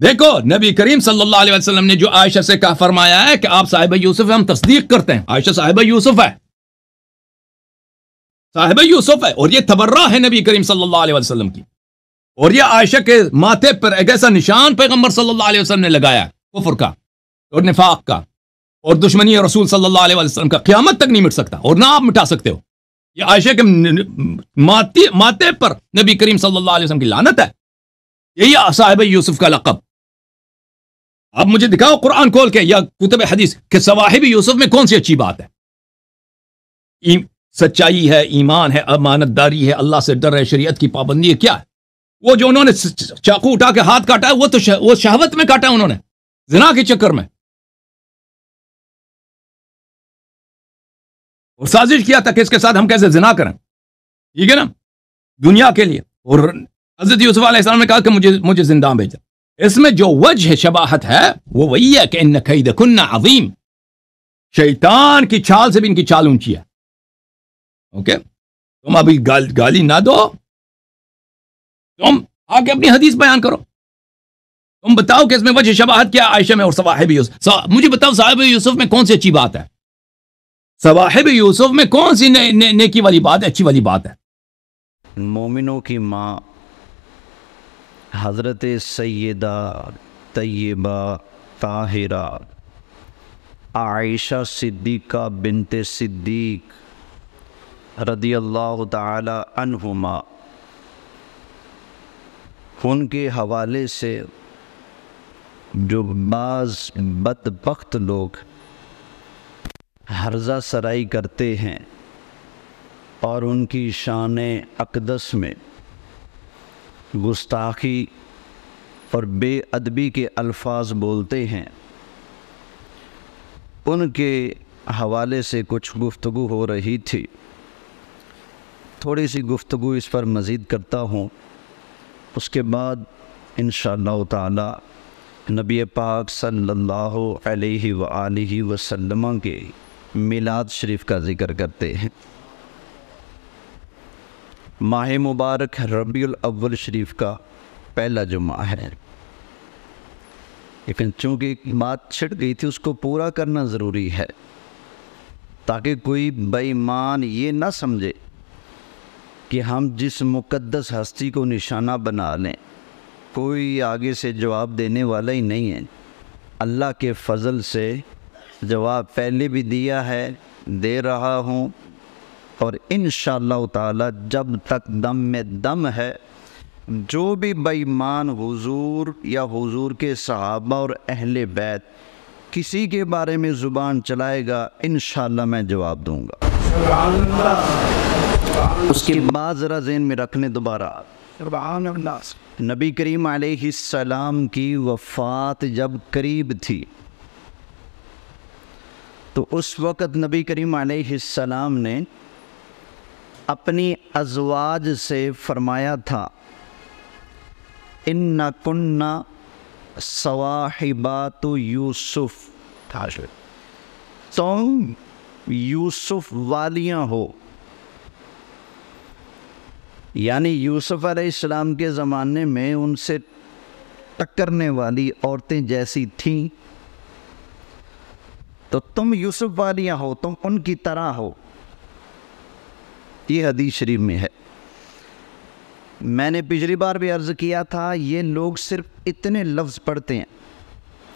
دیکھو نبی کریم صلی اللہ علیہ وسلم نے جو عائشہ سے کہا فرمایا ہے کہ آپ صاحبہ یوسف ہیں، ہم تصدیق کرتے ہیں. عائشہ صاحبہ یوسف ہے، صاحبہ یوسف ہے، اور یہ تبرہ ہے نبی کریم صلی اللہ علیہ وسلم کی. اور یہ عائشہ کے ماتھے پر ایک ایسا نشان پیغمبر صلی اللہ علیہ وسلم نے لگایا کفر کا اور نفاق کا اور دشمنی رسول صلی اللہ علیہ وسلم کا، قیامت تک نہیں مٹ سکتا اور نہ آپ مٹا سکتے ہو. یہ عائشہ کے ماتھے پر نبی کریم صلی اللہ علیہ وسلم کی لعنت ہے. یہی صاحب یوسف کا لقب. آپ مجھے دکھاؤ قرآن کھول کے یا کتب حدیث کہ صواحب یوسف میں کون سی اچھی بات ہے. سچائی ہے، ایمان ہے، امانت داری ہے، اللہ سے ڈر ہے، شریعت کی پابندی ہے. کیا ہے وہ جو انہوں نے چاقو اٹھا کے ہاتھ کاٹا ہے؟ وہ شہوت میں کاٹا ہے انہوں نے، زنا کے چکر میں، اور سازش کیا تھا کہ اس کے ساتھ ہم کیسے زنا کریں. ٹھیک ہے نا، دنیا کے لیے. اور حضرت یوسف علیہ السلام نے کہا کہ مجھے زندہ بھیجا. اس میں جو وجہ شباہت ہے وہ وہی ہے کہ ان کیدکن عظیم، شیطان کی چھال سے بھی ان کی چھال اونچی ہے. اوکے، تم ابھی گالی نہ دو، تم آگے اپنی حدیث بیان کرو. تم بتاؤ کہ اس میں وجہ شباہت کیا عائشہ میں اور صواحب یوسف. مجھے بتاؤ صاحب یوسف میں کون سی اچھی بات ہے؟ صواحب یوسف میں کون سی نیکی والی بات ہے، اچھی والی بات ہے؟ مومنوں کی ماں حضرت سیدہ طیبہ طاہرہ عائشہ صدیقہ بنت صدیق رضی اللہ تعالی عنہما، ان کے حوالے سے جو بعض بدبخت لوگ ہرزہ سرائی کرتے ہیں اور ان کی شان اقدس میں گستاخی اور بے ادبی کے الفاظ بولتے ہیں، ان کے حوالے سے کچھ گفتگو ہو رہی تھی. تھوڑی سی گفتگو اس پر مزید کرتا ہوں، اس کے بعد انشاءاللہ تعالی نبی پاک صلی اللہ علیہ وآلہ وسلم کے میلاد شریف کا ذکر کرتے ہیں. ماہ مبارک ربیع الاول شریف کا پہلا جمعہ ہے، لیکن چونکہ ایک بات چھٹ گئی تھی اس کو پورا کرنا ضروری ہے تاکہ کوئی بے ایمان یہ نہ سمجھے کہ ہم جس مقدس ہستی کو نشانہ بنا لیں کوئی آگے سے جواب دینے والا ہی نہیں ہے. اللہ کے فضل سے جواب پہلے بھی دیا ہے، دے رہا ہوں، اور انشاءاللہ تعالی جب تک دم میں دم ہے جو بھی بے ایمان حضور یا حضور کے صحابہ اور اہل بیت کسی کے بارے میں زبان چلائے گا انشاءاللہ میں جواب دوں گا. اس کے بعد ذرا ذہن میں رکھنے دوبارہ نبی کریم علیہ السلام کی وفات جب قریب تھی تو اس وقت نبی کریم علیہ السلام نے اپنی ازواج سے فرمایا تھا اِنَّ كُنَّ صواحبات یوسف، تم یوسف والیاں ہو. یعنی یوسف علیہ السلام کے زمانے میں ان سے ٹکرنے والی عورتیں جیسی تھیں تو تم یوسف والیاں ہو، تم ان کی طرح ہو. یہ حدیث شریف میں ہے. میں نے پچھلی بار بھی عرض کیا تھا یہ لوگ صرف اتنے لفظ پڑھتے ہیں،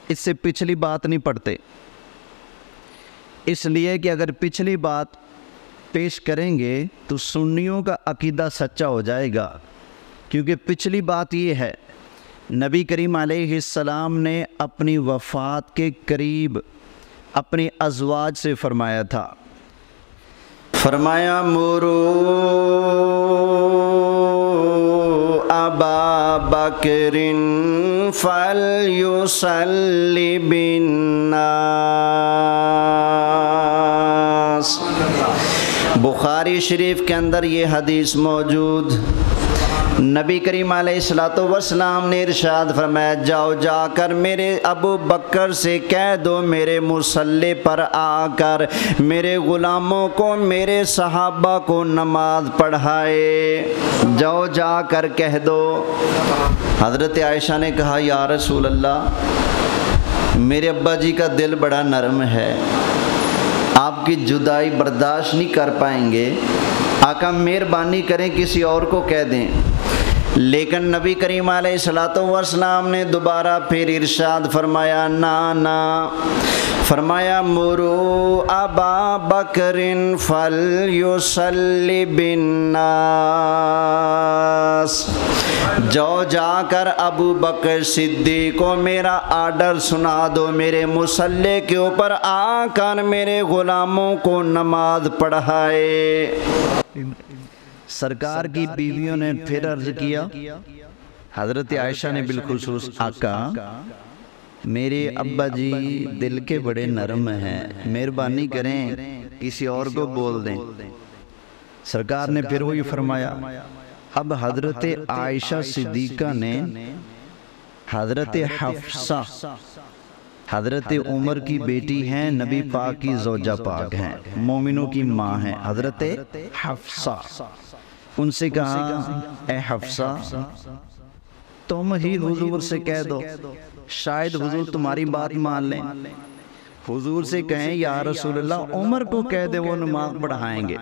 اس سے پچھلی بات نہیں پڑھتے، اس لیے کہ اگر پچھلی بات پیش کریں گے تو سنیوں کا عقیدہ سچا ہو جائے گا. کیونکہ پچھلی بات یہ ہے نبی کریم علیہ السلام نے اپنی وفات کے قریب اپنی ازواج سے فرمایا تھا، فرمایا مرو ابا بکر فلیصلی بالناس. بخاری شریف کے اندر یہ حدیث موجود. نبی کریم علیہ الصلوۃ والسلام نے ارشاد فرمایا جاؤ جا کر میرے ابو بکر سے کہہ دو میرے مصلی پر آ کر میرے غلاموں کو میرے صحابہ کو نماز پڑھائے، جاؤ جا کر کہہ دو۔ حضرت عائشہ نے کہا یا رسول اللہ میرے ابا جی کا دل بڑا نرم ہے، آپ کی جدائی برداشت نہیں کر پائیں گے، آقا مہربانی کریں کسی اور کو کہہ دیں۔ لیکن نبی کریم علیہ الصلوۃ والسلام نے دوبارہ پھر ارشاد فرمایا نا، فرمایا مرو ابا بکر فلیصلی بالناس، جاؤ جا کر ابو بکر صدیق کو میرا آرڈر سنا دو، میرے مصلی کے اوپر آ کر میرے غلاموں کو نماز پڑھائے۔ سرکار کی بیویوں نے پھر عرض کیا، حضرت عائشہ نے بالخصوص آقا میرے ابا جی دل کے بڑے نرم ہیں، مہربانی کریں کسی اور کو بول دیں۔ سرکار نے پھر وہی فرمایا۔ اب حضرت عائشہ صدیقہ نے حضرت حفصہ حضرت عمر کی بیٹی ہیں، نبی پاک کی زوجہ پاک ہیں، مومنوں کی ماں ہیں، حضرت حفصہ، ان سے کہا اے حفصہ تم ہی حضور سے کہہ دو، شاید حضور تمہاری بات مان لیں۔ حضور سے کہیں یا رسول اللہ عمر کو کہہ دے وہ نماز پڑھائیں گے۔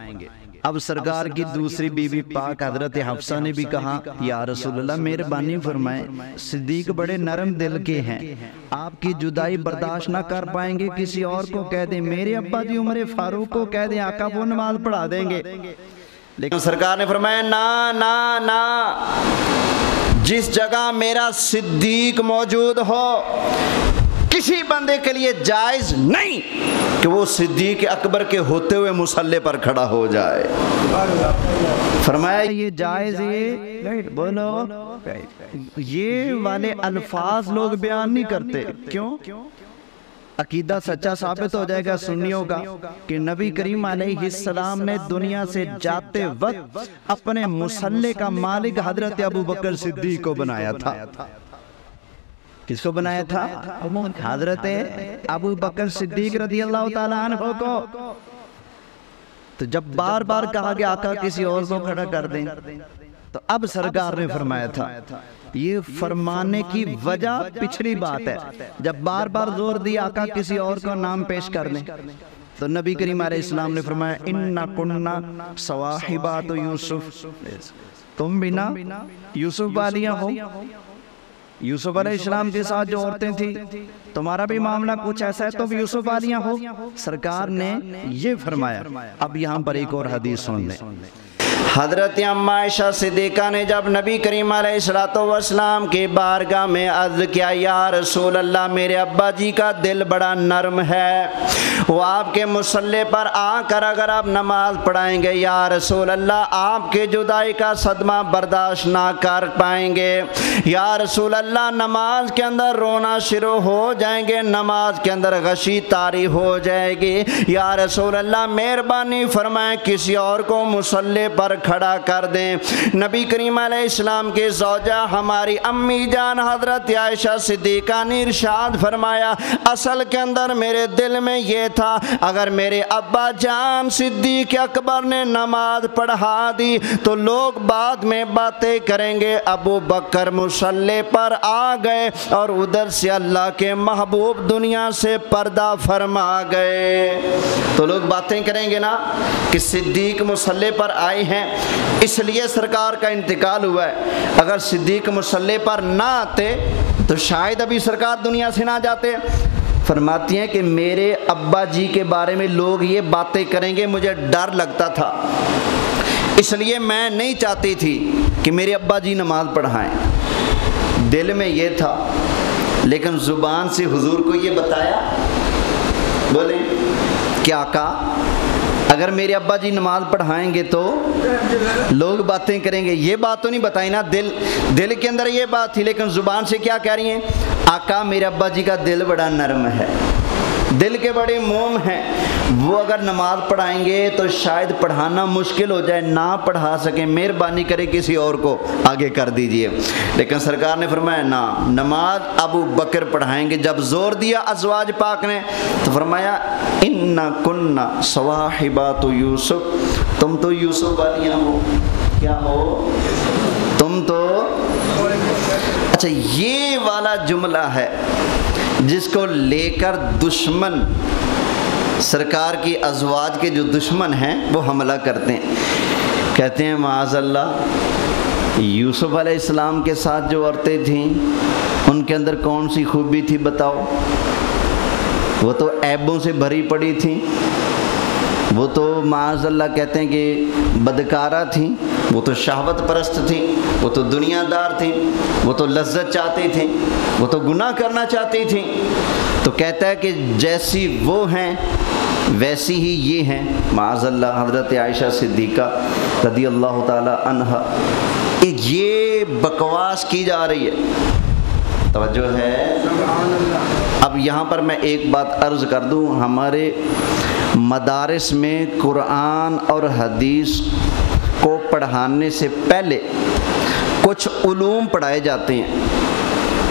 اب سرکار کی دوسری بیوی پاک حضرت حفصہ نے بھی کہا یا رسول اللہ مہربانی فرمائیں، صدیق بڑے نرم دل کے ہیں، آپ کی جدائی برداشت نہ کر پائیں گے، کسی اور کو کہہ دیں، میرے ابا جی عمر فاروق کو کہہ دیں، آقا وہ نماز پڑھا دیں گے۔ لیکن سرکار نے فرمایا نا، جس جگہ میرا صدیق موجود ہو کسی بندے کے لیے جائز نہیں کہ وہ صدیق اکبر کے ہوتے ہوئے مصلی پر کھڑا ہو جائے۔ فرمایا یہ جائز، یہ بولو یہ والے الفاظ لوگ بیان نہیں کرتے، کیوں؟ عقیدہ سچا ثابت ہو جائے گا سنیوں کا کہ نبی کریم علیہ السلام نے دنیا سے جاتے وقت اپنے مصلی کا مالک حضرت ابو بکر صدیق کو بنایا تھا۔ کس کو بنایا تھا؟ حضرت ابو بکر صدیق رضی اللہ تعالیٰ عنہ کو۔ تو جب بار بار کہا گیا آقا کسی اور کو کھڑا کر دیں، تو اب سرکار نے فرمایا تھا، یہ فرمانے کی وجہ پچھلی بات ہے، جب بار بار زور دیا آقا کسی اور کو نام پیش کر دیں، تو نبی کریم علیہ السلام نے فرمایا اِنَّا كُنَّا صَوَاحِبَاتُ یوسف، تم بھی نا یوسف والیاں ہو، یوسف علیہ السلام کے ساتھ جو عورتیں تھیں، تمہارا بھی معاملہ کچھ ایسا ہے، تم یوسف والیاں ہو۔ سرکار نے یہ فرمایا۔ اب یہاں پر ایک اور حدیث سن لیں۔ حضرت اما عائشہ صدیقہ نے جب نبی کریم علیہ السلام کی بارگاہ میں عرض کیا یا رسول اللہ میرے ابا جی کا دل بڑا نرم ہے، وہ آپ کے مصلی پر آ کر اگر آپ نماز پڑھائیں گے یا رسول اللہ آپ کے جدائی کا صدمہ برداشت نہ کر پائیں گے، یا رسول اللہ نماز کے اندر رونا شروع ہو جائیں گے، نماز کے اندر غشی طاری ہو جائے گی، یا رسول اللہ مہربانی فرمائیں کسی اور کو مصلی پر کھڑا کر دیں۔ نبی کریم علیہ السلام کے زوجہ ہماری امی جان حضرت عائشہ صدیقہ نے ارشاد فرمایا اصل کے اندر میرے دل میں یہ تھا اگر میرے ابا جان صدیق اکبر نے نماز پڑھا دی تو لوگ بعد میں باتیں کریں گے ابو بکر مصلی پر آ گئے اور ادھر سے اللہ کے محبوب دنیا سے پردہ فرما گئے، تو لوگ باتیں کریں گے نا کہ صدیق مصلی پر آئے ہیں، اس لیے سرکار کا انتقال ہوا ہے۔ اگر صدیق مصلی پر نہ آتے تو شاید ابھی سرکار دنیا سے نہ جاتے۔ فرماتی ہیں کہ میرے ابا جی کے بارے میں لوگ یہ باتیں کریں گے، مجھے ڈر لگتا تھا، اس لیے میں نہیں چاہتی تھی کہ میرے ابا جی نماز پڑھائیں، دل میں یہ تھا، لیکن زبان سے حضور کو یہ بتایا، بولیں کیا کہا اگر میرے ابا جی نماز پڑھائیں گے تو لوگ باتیں کریں گے، یہ بات تو نہیں بتائی نا، دل کے اندر یہ بات تھی، لیکن زبان سے کیا کہہ رہی ہیں آقا میرے ابا جی کا دل بڑا نرم ہے، دل کے بڑے موم ہیں، وہ اگر نماز پڑھائیں گے تو شاید پڑھانا مشکل ہو جائے، نہ پڑھا سکیں، مہربانی کرے کسی اور کو آگے کر دیجئے۔ لیکن سرکار نے فرمایا نہ، نماز ابو بکر پڑھائیں گے۔ جب زور دیا ازواج پاک نے تو فرمایا اِنَّ كُنَّ صَوَاحِبَاتُ یوسف، تم تو یوسف والیاں ہو۔ کیا ہو؟ تم تو۔ اچھا، یہ والا جملہ ہے جس کو لے کر دشمن، سرکار کی ازواج کے جو دشمن ہیں وہ حملہ کرتے ہیں، کہتے ہیں معاذ اللہ، یوسف علیہ السلام کے ساتھ جو عورتیں تھیں ان کے اندر کون سی خوبی تھی بتاؤ؟ وہ تو عیبوں سے بھری پڑی تھیں، وہ تو معاذ اللہ کہتے ہیں کہ بدکارہ تھیں، وہ تو شہوت پرست تھیں، وہ تو دنیا دار تھیں، وہ تو لذت چاہتی تھیں، وہ تو گناہ کرنا چاہتی تھیں۔ تو کہتا ہے کہ جیسی وہ ہیں ویسی ہی یہ ہیں معاذ اللہ۔ حضرت عائشہ صدیقہ رضی اللہ تعالی عنہا، یہ بکواس کی جا رہی ہے، توجہ ہے۔ اب یہاں پر میں ایک بات عرض کر دوں، ہمارے مدارس میں قرآن اور حدیث کو پڑھانے سے پہلے کچھ علوم پڑھائے جاتے ہیں،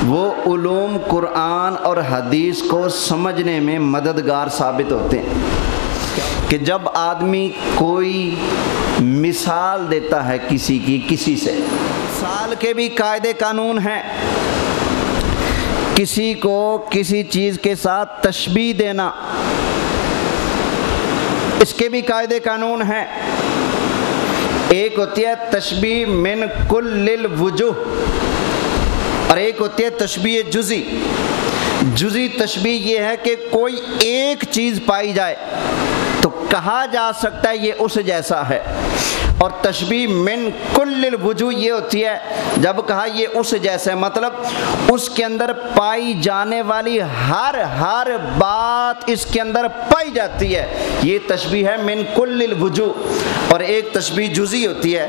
وہ علوم قرآن اور حدیث کو سمجھنے میں مددگار ثابت ہوتے ہیں۔ کہ جب آدمی کوئی مثال دیتا ہے کسی سے، مثال کے بھی قاعدے قانون ہیں، کسی کو کسی چیز کے ساتھ تشبیہ دینا، اس کے بھی قاعدے قانون ہیں۔ ایک ہوتی ہے تشبیہ من کل الوجوہ اور ایک ہوتی ہے تشبیہ جزئی۔ جزئی تشبیہ یہ ہے کہ کوئی ایک چیز پائی جائے تو کہا جا سکتا ہے یہ اس جیسا ہے، اور تشبیہ من کل الوجوہ یہ ہوتی ہے جب کہا یہ اس جیسا ہے، مطلب اس کے اندر پائی جانے والی ہر بات اس کے اندر پائی جاتی ہے، یہ تشبیہ ہے من کل الوجوہ۔ اور ایک تشبیہ جزئی ہوتی ہے،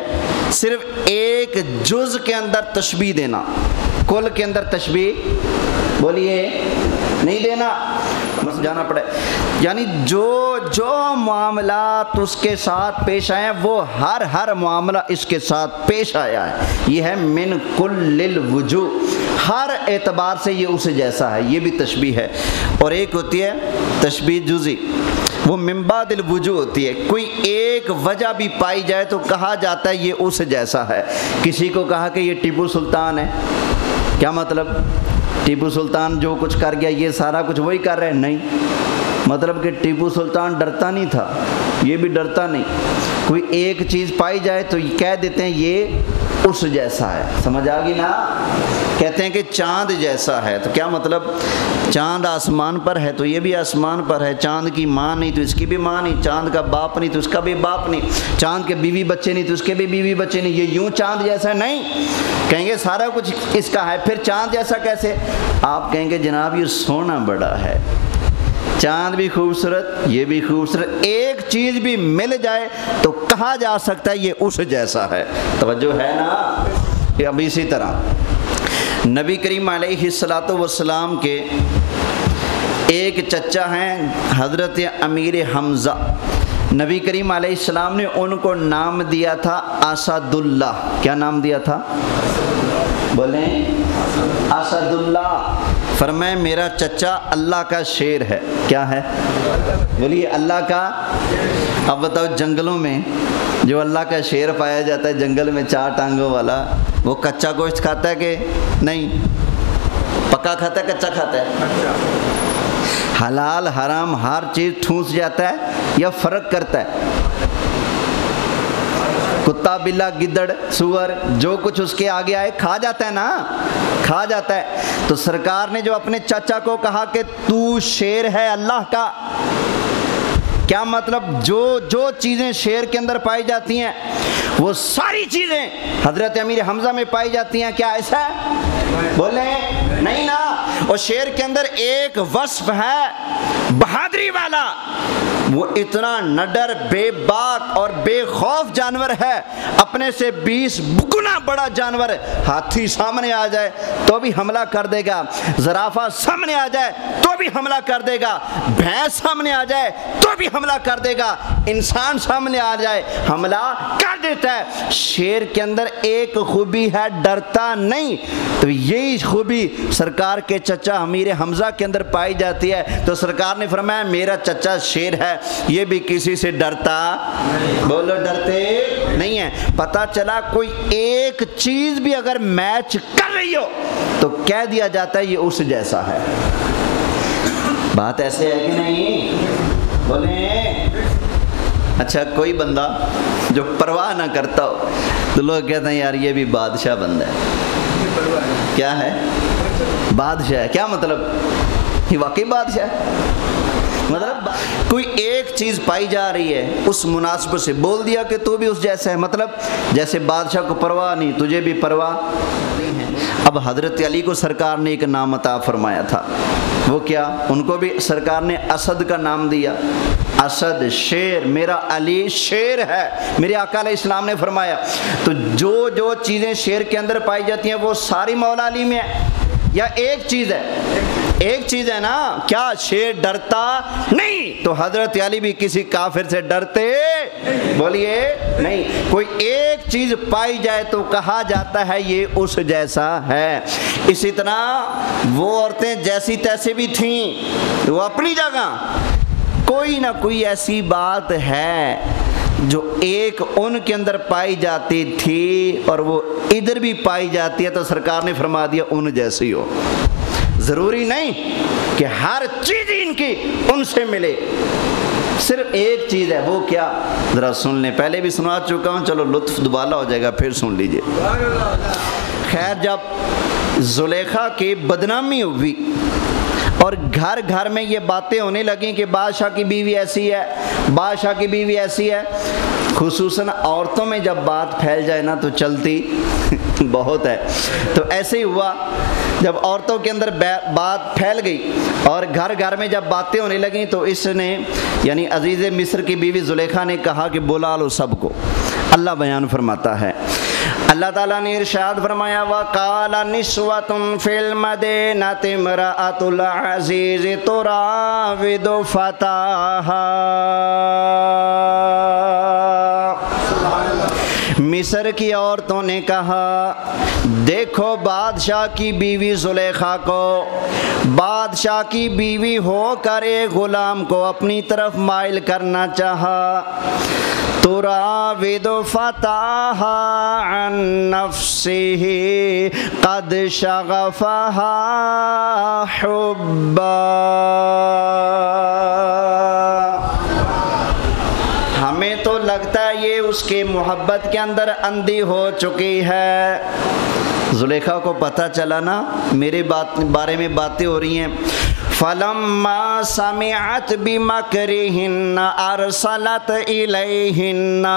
صرف ایک جز کے اندر تشبیہ دینا، کل کے اندر تشبیہ بولیے نہیں دینا، بس جانا پڑے۔ یعنی جو معاملات اس کے ساتھ پیش آئے ہیں وہ ہر معاملہ اس کے ساتھ پیش آیا ہے، یہ ہے من کل الوجوہ، ہر اعتبار سے یہ اس جیسا ہے، یہ بھی تشبیہ ہے۔ اور ایک ہوتی ہے تشبیہ جزئی، وہ من بعد الوجوہ ہوتی ہے، کوئی ایک وجہ بھی پائی جائے تو کہا جاتا ہے یہ اس جیسا ہے۔ کسی کو کہا کہ یہ ٹیپو سلطان ہے، کیا مطلب؟ ٹیپو سلطان جو کچھ کر گیا یہ سارا کچھ وہی کر رہے ہیں؟ نہیں، مطلب کہ ٹیپو سلطان ڈرتا نہیں تھا، یہ بھی ڈرتا نہیں۔ کوئی ایک چیز پائی جائے تو کہہ دیتے ہیں یہ اس جیسا ہے، سمجھ آ گئی نا؟ کہتے ہیں کہ چاند جیسا ہے، تو کیا مطلب؟ چاند آسمان پر ہے تو یہ بھی آسمان پر ہے، چاند کی ماں نہیں تو اس کی بھی ماں نہیں، چاند کا باپ نہیں تو اس کا بھی باپ نہیں، چاند کے بیوی بچے نہیں تو اس کے بھی بیوی بچے نہیں، یہ یوں چاند جیسا ہے؟ نہیں، کہیں گے سارا کچھ اس کا ہے، پھر چاند جیسا کیسے؟ آپ کہیں گے جناب یہ سونا بڑا ہے، چاند بھی خوبصورت یہ بھی خوبصورت، ایک چیز بھی مل جائے تو کہا جا سکتا ہے یہ اس جیسا ہے، توجہ ہے نا؟ اب اسی طرح نبی کریم علیہ السلام کے ایک چچا ہیں حضرت امیر حمزہ، نبی کریم علیہ السلام نے ان کو نام دیا تھا اسد اللہ۔ کیا نام دیا تھا؟ بولیں اسد اللہ۔ فرمائے میرا چچا اللہ کا شیر ہے۔ کیا ہے؟ بولیے اللہ کا۔ اب بتاؤ جنگلوں میں جو اللہ کا شیر پایا جاتا ہے، جنگل میں 4 ٹانگوں والا، وہ کچا گوشت کھاتا ہے کہ نہیں؟ پکا کھاتا ہے کچا کھاتا ہے؟ حلال حرام ہر چیز ٹھونس جاتا ہے یا فرق کرتا ہے؟ کتا بلا گدڑ سور جو کچھ اس کے آگے آئے کھا جاتا ہے نا، کھا جاتا ہے۔ تو سرکار نے جو اپنے چچا کو کہا کہ تو شیر ہے اللہ کا، کیا مطلب؟ جو چیزیں شیر کے اندر پائی جاتی ہیں وہ ساری چیزیں حضرت امیر حمزہ میں پائی جاتی ہیں، کیا ایسا ہے؟ بولیں نہیں نا۔ اور شیر کے اندر ایک وصف ہے بہادری والا، وہ اتنا نڈر، بے باک اور بے خوف جانور ہے، اپنے سے 20 گنا بڑا جانور، ہاتھی سامنے آ جائے تو بھی حملہ کر دے گا، زرافہ سامنے آ جائے تو بھی حملہ کر دے گا، بھینس سامنے آ جائے تو بھی حملہ کر دے گا، انسان سامنے آ جائے حملہ کر دیتا ہے۔ شیر کے اندر ایک خوبی ہے، ڈرتا نہیں۔ تو یہی خوبی سرکار کے چچا امیر حمزہ کے اندر پائی جاتی ہے، تو سرکار نے فرمایا میرا چچا شیر ہے، یہ بھی کسی سے ڈرتا، بولو ڈرتے نہیں ہے۔ پتہ چلا کوئی ایک چیز بھی اگر میچ کر رہی ہو تو کہہ دیا جاتا ہے یہ اس جیسا ہے۔ بات ایسے ہے کہ نہیں؟ بولیں۔ اچھا کوئی بندہ جو پرواہ نہ کرتا ہو تو لوگ کہتے ہیں یار یہ بھی بادشاہ بندہ ہے۔ کیا ہے؟ بادشاہ ہے۔ کیا مطلب؟ یہ واقعی بادشاہ ہے؟ مطلب کوئی ایک چیز پائی جا رہی ہے، اس مناسبت سے بول دیا کہ تو بھی اس جیسا ہے، مطلب جیسے بادشاہ کو پرواہ نہیں تجھے بھی پرواہ نہیں ہے۔ اب حضرت علی کو سرکار نے ایک نام عطا فرمایا تھا، وہ کیا؟ ان کو بھی سرکار نے اسد کا نام دیا، اسد شیر، میرا علی شیر ہے، میرے آقا علیہ السلام نے فرمایا۔ تو جو جو چیزیں شیر کے اندر پائی جاتی ہیں وہ ساری مولا علی میں ہے یا ایک چیز ہے؟ ایک چیز ہے نا۔ کیا شیر ڈرتا نہیں؟ تو حضرت علی بھی کسی کافر سے ڈرتے بولیے نہیں۔ کوئی ایک چیز پائی جائے تو کہا جاتا ہے یہ اس جیسا ہے۔ اسی طرح وہ عورتیں جیسی تیسے بھی تھیں، وہ اپنی جگہ، کوئی نہ کوئی ایسی بات ہے جو ایک ان کے اندر پائی جاتی تھی اور وہ ادھر بھی پائی جاتی ہے، تو سرکار نے فرما دیا ان جیسی ہو۔ ضروری نہیں کہ ہر چیز ان کی ان سے ملے، صرف ایک چیز ہے، وہ کیا؟ ذرا سن لیں، پہلے بھی سنا چکا ہوں، چلو لطف دوبارہ ہو جائے گا، پھر سن لیجئے۔ خیر، جب زلیخا کی بدنامی ہوئی اور گھر گھر میں یہ باتیں ہونے لگیں کہ بادشاہ کی بیوی ایسی ہے، بادشاہ کی بیوی ایسی ہے، خصوصاً عورتوں میں جب بات پھیل جائے نا تو چلتی بہت ہے۔ تو ایسے ہی ہوا، جب عورتوں کے اندر بات پھیل گئی اور گھر گھر میں جب باتیں ہونے لگیں تو اس نے یعنی عزیز مصر کی بیوی زلیخا نے کہا کہ بلا لو سب کو۔ اللہ بیان فرماتا ہے، اللہ تعالیٰ نے ارشاد فرمایا وَقَالَ نِسْوَةٌ فِي الْمَدِينَةِ امْرَأَةُ الْعَزِيزِ تُرَاوِدُ فَتَاهَا۔ مصر کی عورتوں نے کہا دیکھو بادشاہ کی بیوی زلیخا کو، بادشاہ کی بیوی ہو کر ایک غلام کو اپنی طرف مائل کرنا چاہا۔ تراود فتاها عن نفسه قد شغفها حبا۔ ہمیں تو لگتا ہے یہ اس کے محبت کے اندر اندھی ہو چکی ہے۔ زلیخا کو پتہ چلا نا میرے بارے میں باتیں ہو رہی ہیں۔ فَلَمَّا سَمِعَتْ بِمَكْرِهِنَّ أَرْسَلَتْ إِلَيْهِنَّ،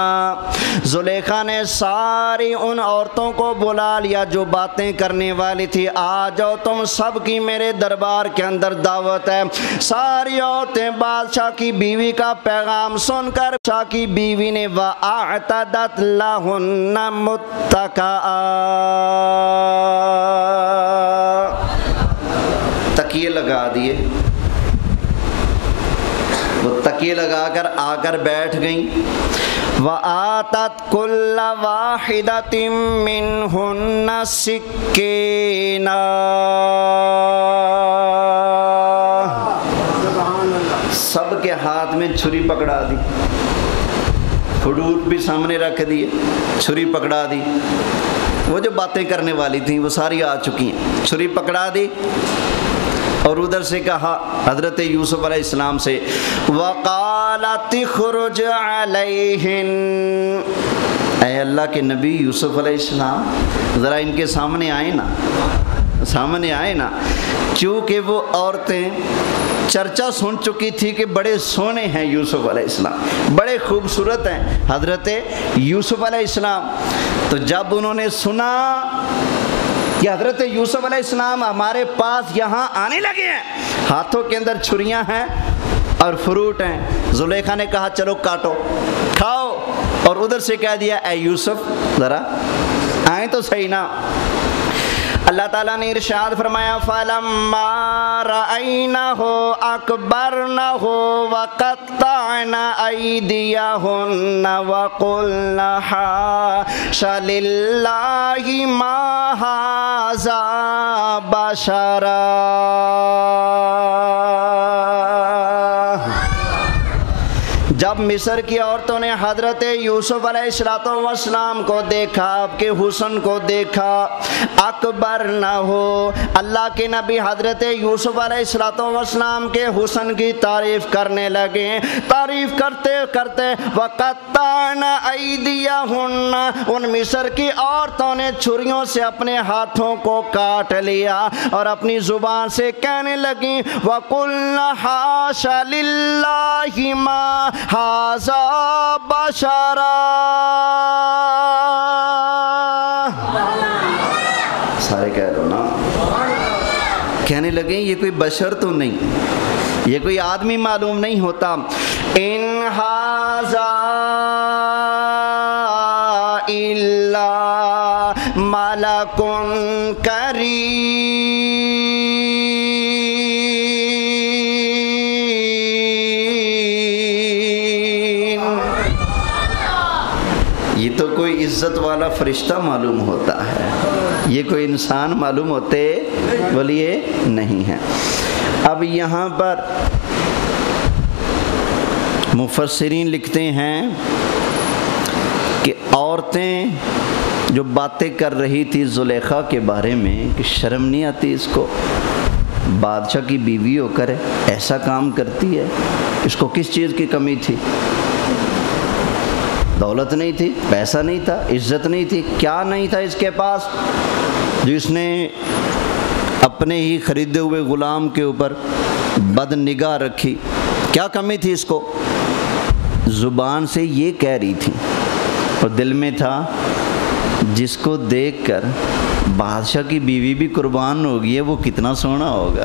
زلیخا نے ساری ان عورتوں کو بلا لیا جو باتیں کرنے والی تھی، آ جاؤ تم سب کی میرے دربار کے اندر دعوت ہے۔ ساری عورتیں بادشاہ کی بیوی کا پیغام سن کر بادشاہ کی بیوی نے وَأَعْتَدَتْ لَهُنَّ مُتَّكَئًا، تکیے لگا دیے، وہ تکیے لگا کر آ کر بیٹھ گئیں۔ وَآتَتْ كُلَّ وَاحِدَةٍ مِّنْهُنَّ سِكِّينًا، سب کے ہاتھ میں چھری پکڑا دی، حدود بھی سامنے رکھ دیے، چھری پکڑا دی۔ وہ جو باتیں کرنے والی تھیں وہ ساری آ چکی ہیں، چھری پکڑا دی اور ادھر سے کہا حضرت یوسف علیہ السلام سے وَقَالَتِ اخْرُجْ عَلَيْهِنَّ، اے اللہ کے نبی یوسف علیہ السلام ذرا ان کے سامنے آئے نا، سامنے آئے نا، کیونکہ وہ عورتیں چرچا سن چکی تھی کہ بڑے سونے ہیں یوسف علیہ السلام، بڑے خوبصورت ہیں حضرت یوسف علیہ السلام۔ تو جب انہوں نے سنا کہ حضرت یوسف علیہ السلام ہمارے پاس یہاں آنے لگے ہیں، ہاتھوں کے اندر چھریاں ہیں، اور فروٹ ہیں. زلیخا نے کہا چلو کاٹو کھاؤ، اور ادھر سے کہہ دیا اے یوسف ذرا آئیں تو صحیح نا. اللہ تعالیٰ نے ارشاد فرمایا فَلَمَّا رَأَيْنَهُ أَكْبَرْنَهُ وَقَطَّعْنَ أَيْدِيَهُنَّ وَقُلْنَ حَاشَ لِلَّهِ مَا هَذَا بَشَرًا. جب مصر کی عورتوں نے حضرت یوسف علیہ السلام کو دیکھا، آپ کے حسن کو دیکھا، اکبر نہ ہو، اللہ کے نبی حضرت یوسف علیہ السلام کے حسن کی تعریف کرنے لگے. تعریف کرتے کرتے وَقَطَّعْنَ أَيْدِيَهُنَّ، ان مصر کی عورتوں نے چھریوں سے اپنے ہاتھوں کو کاٹ لیا اور اپنی زبان سے کہنے لگیں وَقُلْنَ حَاشَ لِلَّهِ مَا هَذَا بَشَرًا. سارے کہہ رہو نا، کہنے لگے یہ کوئی بشر تو نہیں، یہ کوئی آدمی معلوم نہیں ہوتا. ان هَذَا إِلَّا مَلَكٌ كَرِيمٌ. یہ تو کوئی عزت والا فرشتہ معلوم ہوتا ہے، یہ کوئی انسان معلوم ہوتے بولیے نہیں ہے. اب یہاں پر مفسرین لکھتے ہیں کہ عورتیں جو باتیں کر رہی تھی زلیخا کے بارے میں کہ شرم نہیں آتی اس کو، بادشاہ کی بیوی ہو کر ایسا کام کرتی ہے، اس کو کس چیز کی کمی تھی؟ دولت نہیں تھی، پیسہ نہیں تھا، عزت نہیں تھی، کیا نہیں تھا اس کے پاس جو اس نے اپنے ہی خریدے ہوئے غلام کے اوپر بد نگاہ رکھی؟ کیا کمی تھی اس کو؟ زبان سے یہ کہہ رہی تھی اور دل میں تھا جس کو دیکھ کر بادشاہ کی بیوی بھی قربان ہوگی ہے وہ کتنا سونا ہوگا،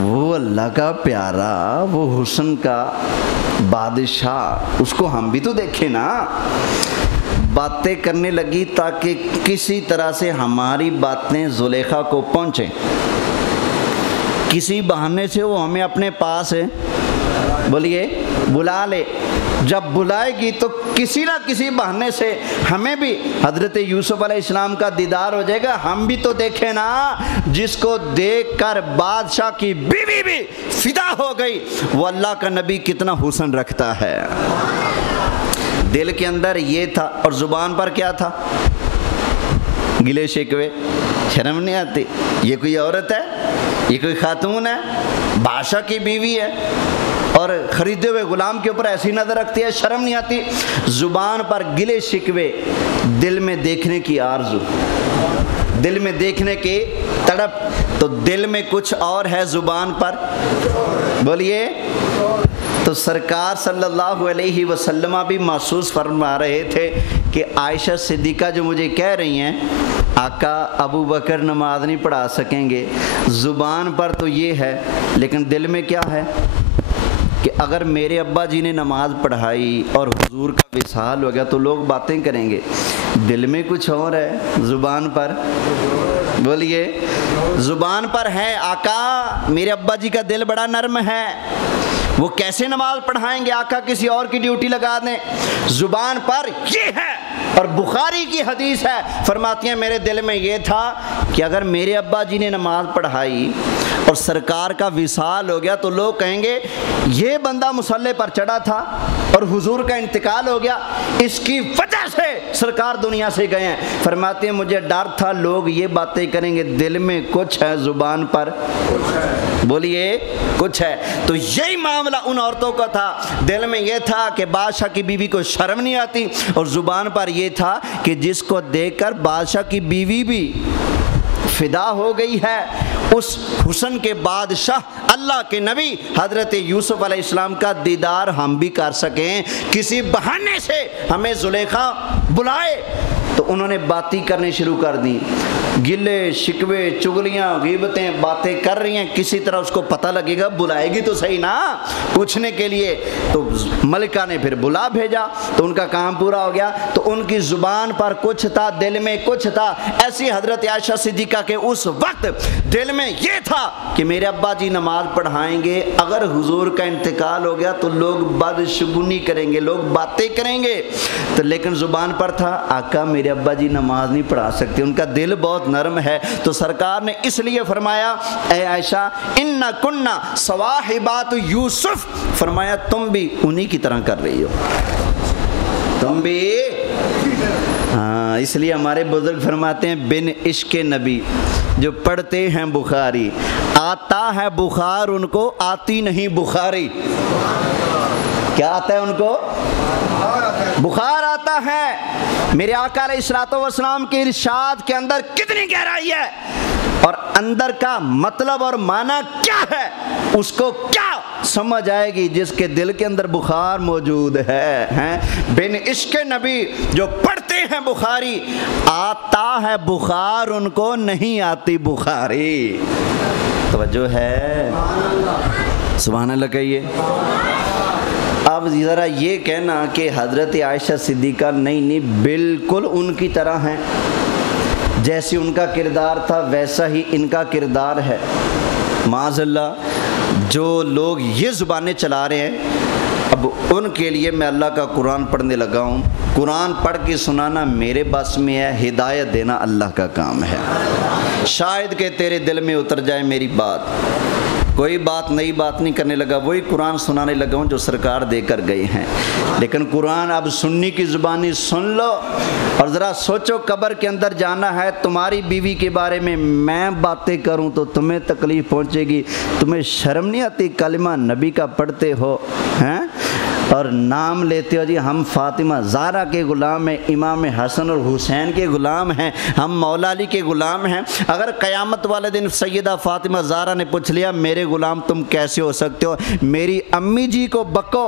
وہ اللہ کا پیارا، وہ حسن کا بادشاہ، اس کو ہم بھی تو دیکھیں نا. باتیں کرنے لگی تاکہ کسی طرح سے ہماری باتیں زلیخا کو پہنچیں، کسی بہانے سے وہ ہمیں اپنے پاس بولیے بلا لے. جب بلائے گی تو کسی نہ کسی بہانے سے ہمیں بھی حضرت یوسف علیہ السلام کا دیدار ہو جائے گا. ہم بھی تو دیکھیں نا، جس کو دیکھ کر بادشاہ کی بیوی بھی فدا ہو گئی، وہ اللہ کا نبی کتنا حسن رکھتا ہے. دل کے اندر یہ تھا اور زبان پر کیا تھا؟ گلے شکوے. شرم نہیں آتی؟ یہ کوئی عورت ہے، یہ کوئی خاتون ہے، بادشاہ کی بیوی ہے اور خریدے ہوئے غلام کے اوپر ایسی نظر رکھتی ہے، شرم نہیں آتی؟ زبان پر گلے شکوے، دل میں دیکھنے کی آرزو، دل میں دیکھنے کی تڑپ. تو دل میں کچھ اور ہے، زبان پر بولیے. تو سرکار صلی اللہ علیہ وسلم بھی محسوس فرما رہے تھے کہ عائشہ صدیقہ جو مجھے کہہ رہی ہیں آقا ابو بکر نماز نہیں پڑھا سکیں گے، زبان پر تو یہ ہے لیکن دل میں کیا ہے کہ اگر میرے ابا جی نے نماز پڑھائی اور حضور کا وصال ہو گیا تو لوگ باتیں کریں گے. دل میں کچھ اور ہے، زبان پر بولیے. زبان پر ہے آقا میرے ابا جی کا دل بڑا نرم ہے، وہ کیسے نماز پڑھائیں گے، آقا کسی اور کی ڈیوٹی لگا دیں. زبان پر یہ ہے. اور بخاری کی حدیث ہے، فرماتی ہیں میرے دل میں یہ تھا کہ اگر میرے ابا جی نے نماز پڑھائی اور سرکار کا وصال ہو گیا تو لوگ کہیں گے یہ بندہ مصلی پر چڑھا تھا اور حضور کا انتقال ہو گیا، اس کی وجہ سے سرکار دنیا سے گئے ہیں. فرماتے ہیں مجھے ڈر تھا لوگ یہ باتیں کریں گے، دل میں کچھ ہے، زبان پر بولیے کچھ ہے. تو یہی معاملہ ان عورتوں کا تھا. دل میں یہ تھا کہ بادشاہ کی بیوی کو شرم نہیں آتی، اور زبان پر یہ تھا کہ جس کو دیکھ کر بادشاہ کی بیوی بھی فدا ہو گئی ہے، اس حسن کے بادشاہ اللہ کے نبی حضرت یوسف علیہ السلام کا دیدار ہم بھی کر سکیں. کسی بہانے سے ہمیں زلیخا بلائے تو انہوں نے باتیں کرنے شروع کر دی، گلے شکوے چگلیاں غیبتیں باتیں کر رہی ہیں، کسی طرح اس کو پتہ لگے گا، بلائے گی تو صحیح نا پوچھنے کے لیے۔ تو ملکہ نے پھر بلا بھیجا تو ان کا کام پورا ہو گیا۔ تو ان کی زبان پر کچھ تھا، دل میں کچھ تھا۔ ایسی حضرت عائشہ صدیقہ کے اس وقت دل میں یہ تھا کہ میرے ابا جی نماز پڑھائیں گے، اگر حضور کا انتقال ہو گیا تو لوگ بدشگونی کریں گے، لوگ باتیں کریں گے، تو لیکن زبان پر تھا آقا میرے ابا جی نماز نہیں پڑھا سکتے، ان کا دل بہت نرم ہے۔ تو سرکار نے اس لیے فرمایا اے عائشہ ان کننا صواحبات یوسف، فرمایا تم بھی انہی کی طرح کر رہی ہو، تم بھی ہاں۔ اس لیے ہمارے بزرگ فرماتے ہیں بن عشق نبی جو پڑھتے ہیں بخاری، آتا ہے بخار ان کو، آتی نہیں بخاری۔ کیا آتا ہے ان کو؟ بخار آتا ہے۔ میرے آقا علیہ الصلوۃ والسلام کے ارشاد کے اندر کتنی گہرائی ہے اور اندر کا مطلب اور معنی کیا ہے، اس کو کیا سمجھ آئے گی جس کے دل کے اندر بخار موجود ہے۔ بن عشق نبی جو پڑھتے ہیں بخاری، آتا ہے بخار ان کو، نہیں آتی بخاری۔ توجہ ہے؟ سبحان اللہ کہیے۔ اب ذرا یہ کہنا کہ حضرت عائشہ صدیقہ نہیں بالکل ان کی طرح ہیں، جیسے ان کا کردار تھا ویسا ہی ان کا کردار ہے، معاذ اللہ۔ جو لوگ یہ زبانیں چلا رہے ہیں، اب ان کے لیے میں اللہ کا قرآن پڑھنے لگا ہوں۔ قرآن پڑھ کے سنانا میرے بس میں ہے، ہدایت دینا اللہ کا کام ہے۔ شاید کہ تیرے دل میں اتر جائے میری بات، کوئی بات نئی بات نہیں کرنے لگا، وہی قرآن سنانے لگا ہوں جو سرکار دے کر گئے ہیں۔ لیکن قرآن اب سننی کی زبانی سن لو، اور ذرا سوچو قبر کے اندر جانا ہے، تمہاری بیوی کے بارے میں باتیں کروں تو تمہیں تکلیف پہنچے گی۔ تمہیں شرم نہیں آتی کلمہ نبی کا پڑھتے ہو ہیں اور نام لیتے ہو جی ہم فاطمہ زہرا کے غلام ہیں، امام حسن اور حسین کے غلام ہیں، ہم مولا علی کے غلام ہیں۔ اگر قیامت والے دن سیدہ فاطمہ زہرا نے پوچھ لیا میرے غلام تم کیسے ہو سکتے ہو، میری امی جی کو بکو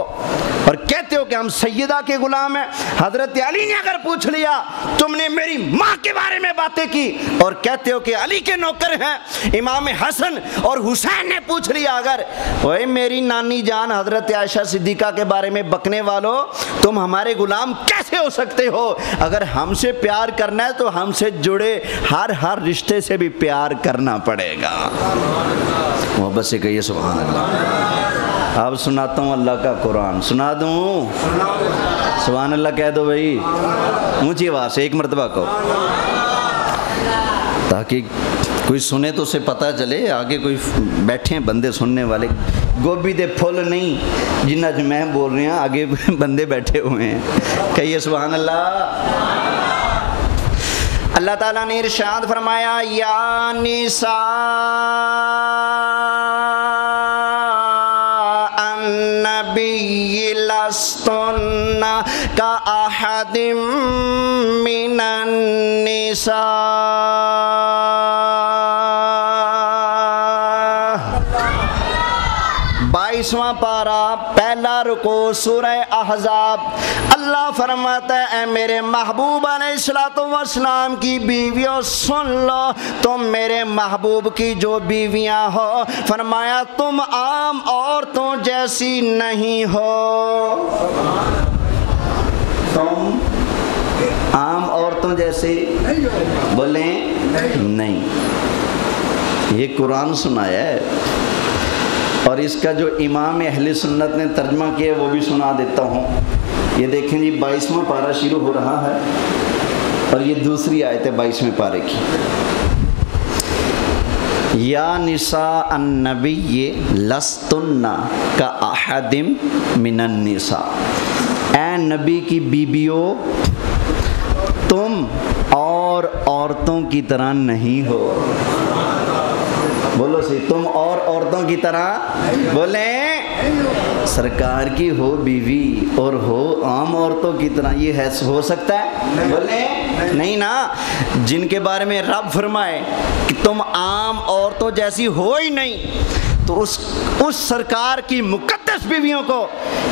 اور کہتے ہو کہ ہم سیدہ کے غلام ہیں۔ حضرت علی نے اگر پوچھ لیا تم نے میری ماں کے بارے میں باتیں کی اور کہتے ہو کہ علی کے نوکر ہیں، امام حسن اور حسین نے پوچھ لیا اگر اوے میری نانی جان حضرت عائشہ صدیقہ کے بارے میں بکنے والوں تم ہمارے غلام کیسے ہو سکتے ہو؟ اگر ہم سے پیار کرنا ہے تو ہم سے جڑے ہر رشتے سے بھی پیار کرنا پڑے گا۔ محبت سے کہیے سبحان اللہ۔ اب سناتا ہوں اللہ کا قرآن، سنا دوں؟ سبحان اللہ کہہ دو بھائی، اونچی آواز سے ایک مرتبہ کہو تاکہ کوئی سنے تو اسے پتہ چلے، آگے کوئی بیٹھے ہیں بندے سننے والے، گوبھی دے پھول نہیں جنہ جو میں بول رہے ہیں، آگے بندے بیٹھے ہوئے ہیں۔ کہیے سبحان اللہ۔ اللہ تعالیٰ نے ارشاد فرمایا یا نساء النبی لستن کاحد من النساء۔ 22واں پارہ پہلا رکوع سورہ احزاب۔ اللہ فرماتا ہے اے میرے محبوب علیہ الصلوۃ والسلام کی بیویوں سن لو، تم میرے محبوب کی جو بیویاں ہو، فرمایا تم عام عورتوں جیسی نہیں ہو، تم عام عورتوں جیسے بولیں نہیں۔ یہ قرآن سنایا ہے اور اس کا جو امام اہل سنت نے ترجمہ کیا وہ بھی سنا دیتا ہوں۔ یہ دیکھیں جی 22واں پارہ شروع ہو رہا ہے اور یہ دوسری آیت ہے 22ویں پارے کی۔ یا نساء النبی لستن کاحد من النساء، اے نبی کی بیبیوں تم اور عورتوں کی طرح نہیں ہو۔ بولو سی، تم اور عورتوں کی طرح، بولیں سرکار کی ہو بیوی اور ہو عام عورتوں کی طرح، یہ ہو سکتا ہے؟ بولیں نہیں نا۔ جن کے بارے میں رب فرمائے کہ تم عام عورتوں جیسی ہو ہی نہیں، تو اس سرکار کی مقدس بیویوں کو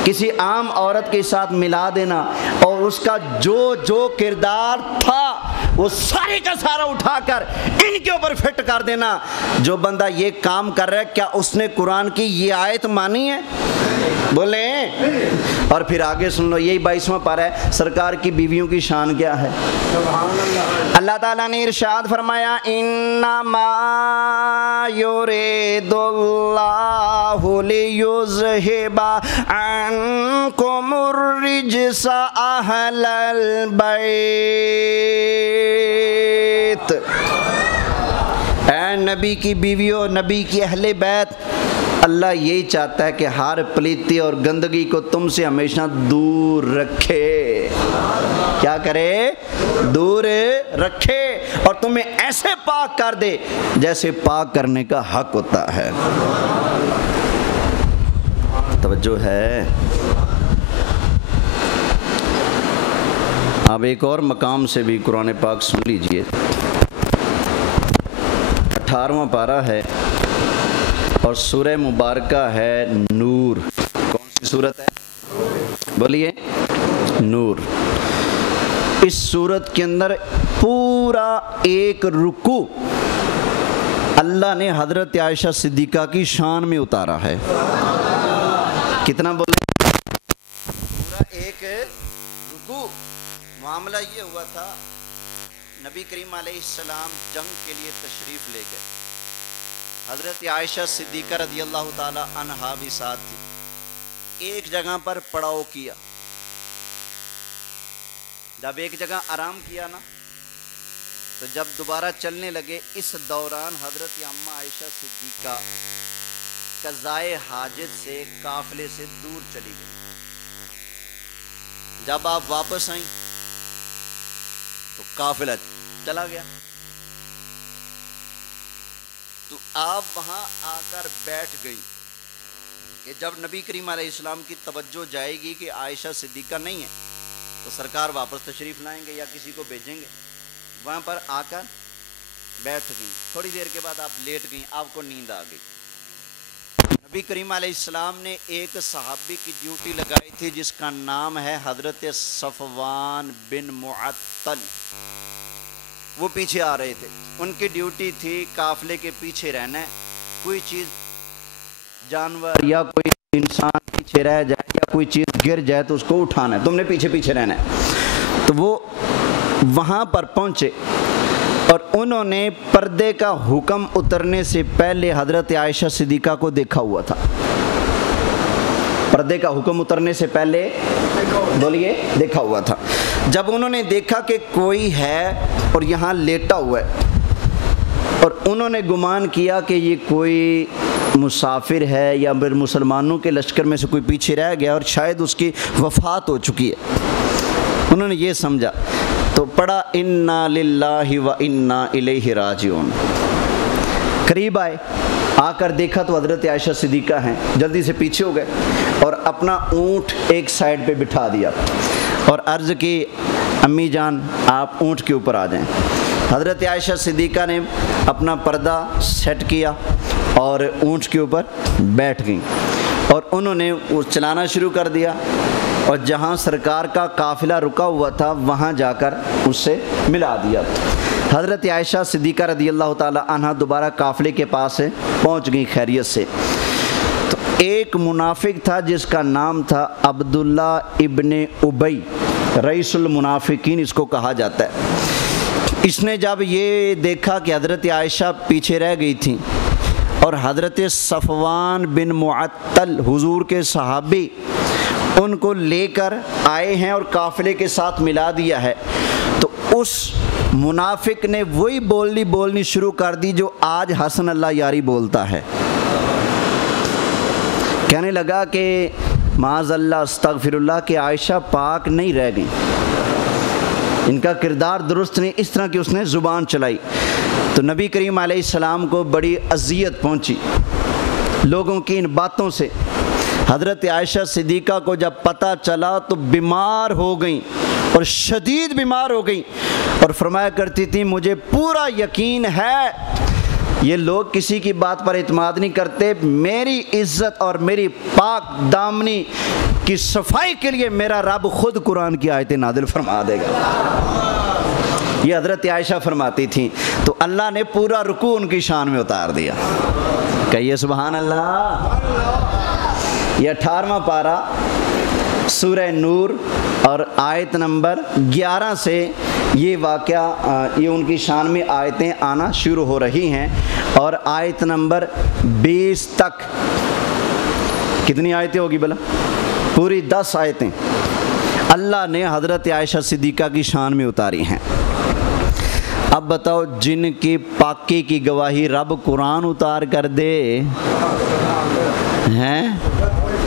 کسی عام عورت کے ساتھ ملا دینا اور اس کا جو کردار تھا وہ سارے کا سارا اٹھا کر ان کے اوپر فٹ کر دینا۔ جو بندہ یہ کام کر رہا ہے کیا اس نے قرآن کی یہ آیت مانی ہے؟ بولیں۔ اور پھر آگے سن لو، یہی 22واں پارہ ہے، سرکار کی بیویوں کی شان کیا ہے؟ اللہ تعالیٰ نے ارشاد فرمایا انما یرید اللہ لیذہب عنکم الرجس اہل البیت۔ اے نبی کی بیویوں، نبی کی اہل بیت، اللہ یہی چاہتا ہے کہ ہر پلیتی اور گندگی کو تم سے ہمیشہ دور رکھے۔ کیا کرے؟ دور رکھے، اور تمہیں ایسے پاک کر دے جیسے پاک کرنے کا حق ہوتا ہے۔ توجہ ہے؟ اب ایک اور مقام سے بھی قرآن پاک سن لیجئے، 18واں پارہ ہے اور سورہ مبارکہ ہے نور۔ کون سی سورت ہے؟ بولیے، نور۔ اس سورت کے اندر پورا ایک رکوع اللہ نے حضرت عائشہ صدیقہ کی شان میں اتارا ہے۔ کتنا بولیں؟ پورا ایک رکوع۔ معاملہ یہ ہوا تھا، نبی کریم علیہ السلام جنگ کے لیے تشریف لے گئے، حضرت عائشہ صدیقہ رضی اللہ تعالی عنہا بھی ساتھ تھی۔ ایک جگہ پر پڑاؤ کیا، جب ایک جگہ آرام کیا نا تو جب دوبارہ چلنے لگے، اس دوران حضرت اماں عائشہ صدیقہ قضائے حاجت سے قافلے سے دور چلی گئی۔ جب آپ واپس آئیں تو قافلہ چلا گیا، تو آپ وہاں آ کر بیٹھ گئی کہ جب نبی کریم علیہ السلام کی توجہ جائے گی کہ عائشہ صدیقہ نہیں ہے تو سرکار واپس تشریف لائیں گے یا کسی کو بھیجیں گے، وہاں پر آ کر بیٹھ گئیں۔ تھوڑی دیر کے بعد آپ لیٹ گئیں، آپ کو نیند آ گئی۔ نبی کریم علیہ السلام نے ایک صحابی کی ڈیوٹی لگائی تھی جس کا نام ہے حضرت صفوان بن معطل، وہ پیچھے آ رہے تھے۔ ان کی ڈیوٹی تھی قافلے کے پیچھے رہنا ہے، کوئی چیز جانور یا کوئی انسان پیچھے رہ جائے یا کوئی چیز گر جائے تو اس کو اٹھانا ہے، تم نے پیچھے پیچھے رہنا ہے۔ تو وہ وہاں پر پہنچے اور انہوں نے پردے کا حکم اترنے سے پہلے حضرت عائشہ صدیقہ کو دیکھا ہوا تھا۔ پردے کا حکم اترنے سے پہلے بولیے دیکھا ہوا تھا۔ جب انہوں نے دیکھا کہ کوئی ہے اور یہاں لیٹا ہوا ہے، اور انہوں نے گمان کیا کہ یہ کوئی مسافر ہے یا پھر مسلمانوں کے لشکر میں سے کوئی پیچھے رہ گیا اور شاید اس کی وفات ہو چکی ہے، انہوں نے یہ سمجھا تو پڑھا انا للہ و انا الیہ راجعون۔ قریب آئے، آ کر دیکھا تو حضرت عائشہ صدیقہ ہیں، جلدی سے پیچھے ہو گئے اور اپنا اونٹ ایک سائڈ پہ بٹھا دیا اور عرض کی امی جان آپ اونٹ کے اوپر آ جائیں۔ حضرت عائشہ صدیقہ نے اپنا پردہ سیٹ کیا اور اونٹ کے اوپر بیٹھ گئیں اور انہوں نے وہ چلانا شروع کر دیا، اور جہاں سرکار کا قافلہ رکا ہوا تھا وہاں جا کر اس سے ملا دیا۔ حضرت عائشہ صدیقہ رضی اللہ تعالی عنہ دوبارہ قافلے کے پاس پہنچ گئی خیریت سے۔ تو ایک منافق تھا جس کا نام تھا عبداللہ ابن ابی، رئیس المنافقین اس کو کہا جاتا ہے۔ اس نے جب یہ دیکھا کہ حضرت عائشہ پیچھے رہ گئی تھیں اور حضرت صفوان بن معطل حضور کے صحابی ان کو لے کر آئے ہیں اور قافلے کے ساتھ ملا دیا ہے، تو اس منافق نے وہی بولنی شروع کر دی جو آج حسن اللہ یاری بولتا ہے۔ کہنے لگا کہ معاذ اللہ استغفر اللہ کہ عائشہ پاک نہیں رہ گئی، ان کا کردار درست نہیں، اس طرح کی اس نے زبان چلائی۔ تو نبی کریم علیہ السلام کو بڑی اذیت پہنچی لوگوں کی ان باتوں سے۔ حضرت عائشہ صدیقہ کو جب پتہ چلا تو بیمار ہو گئیں اور شدید بیمار ہو گئیں، اور فرمایا کرتی تھی مجھے پورا یقین ہے یہ لوگ کسی کی بات پر اعتماد نہیں کرتے، میری عزت اور میری پاک دامنی کی صفائی کے لیے میرا رب خود قرآن کی آیتیں نازل فرما دے گا۔ یہ حضرت عائشہ فرماتی تھیں، تو اللہ نے پورا رکوع ان کی شان میں اتار دیا۔ کہیے سبحان اللہ۔ یہ 18واں پارہ سورہ نور اور آیت نمبر 11 سے یہ واقعہ، یہ ان کی شان میں آیتیں آنا شروع ہو رہی ہیں، اور آیت نمبر 20 تک کتنی آیتیں ہوگی بلا؟ پوری 10 آیتیں اللہ نے حضرت عائشہ صدیقہ کی شان میں اتاری ہیں۔ اب بتاؤ، جن کی پاکی کی گواہی رب قرآن اتار کر دے ہیں،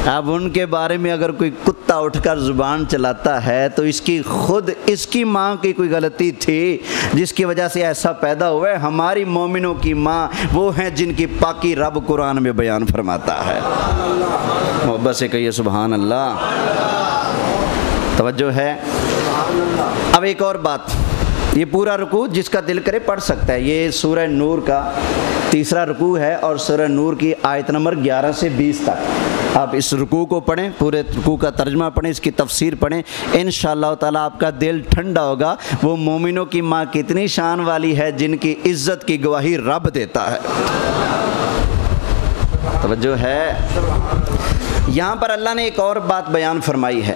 اب ان کے بارے میں اگر کوئی کتا اٹھ کر زبان چلاتا ہے تو اس کی ماں کی کوئی غلطی تھی جس کی وجہ سے ایسا پیدا ہوا ہے۔ ہماری مومنوں کی ماں وہ ہیں جن کی پاکی رب قرآن میں بیان فرماتا ہے۔ محبت سے کہیے سبحان اللہ۔ توجہ ہے۔ اب ایک اور بات، یہ پورا رکوع جس کا دل کرے پڑھ سکتا ہے، یہ سورہ نور کا 3را رکوع ہے، اور سورہ نور کی آیت نمبر 11 سے 20 تک آپ اس رکوع کو پڑھیں، پورے رکوع کا ترجمہ پڑھیں، اس کی تفسیر پڑھیں، انشاءاللہ تعالیٰ آپ کا دل ٹھنڈا ہوگا۔ وہ مومنوں کی ماں کتنی شان والی ہے جن کی عزت کی گواہی رب دیتا ہے۔ توجہ ہے۔ یہاں پر اللہ نے ایک اور بات بیان فرمائی ہے۔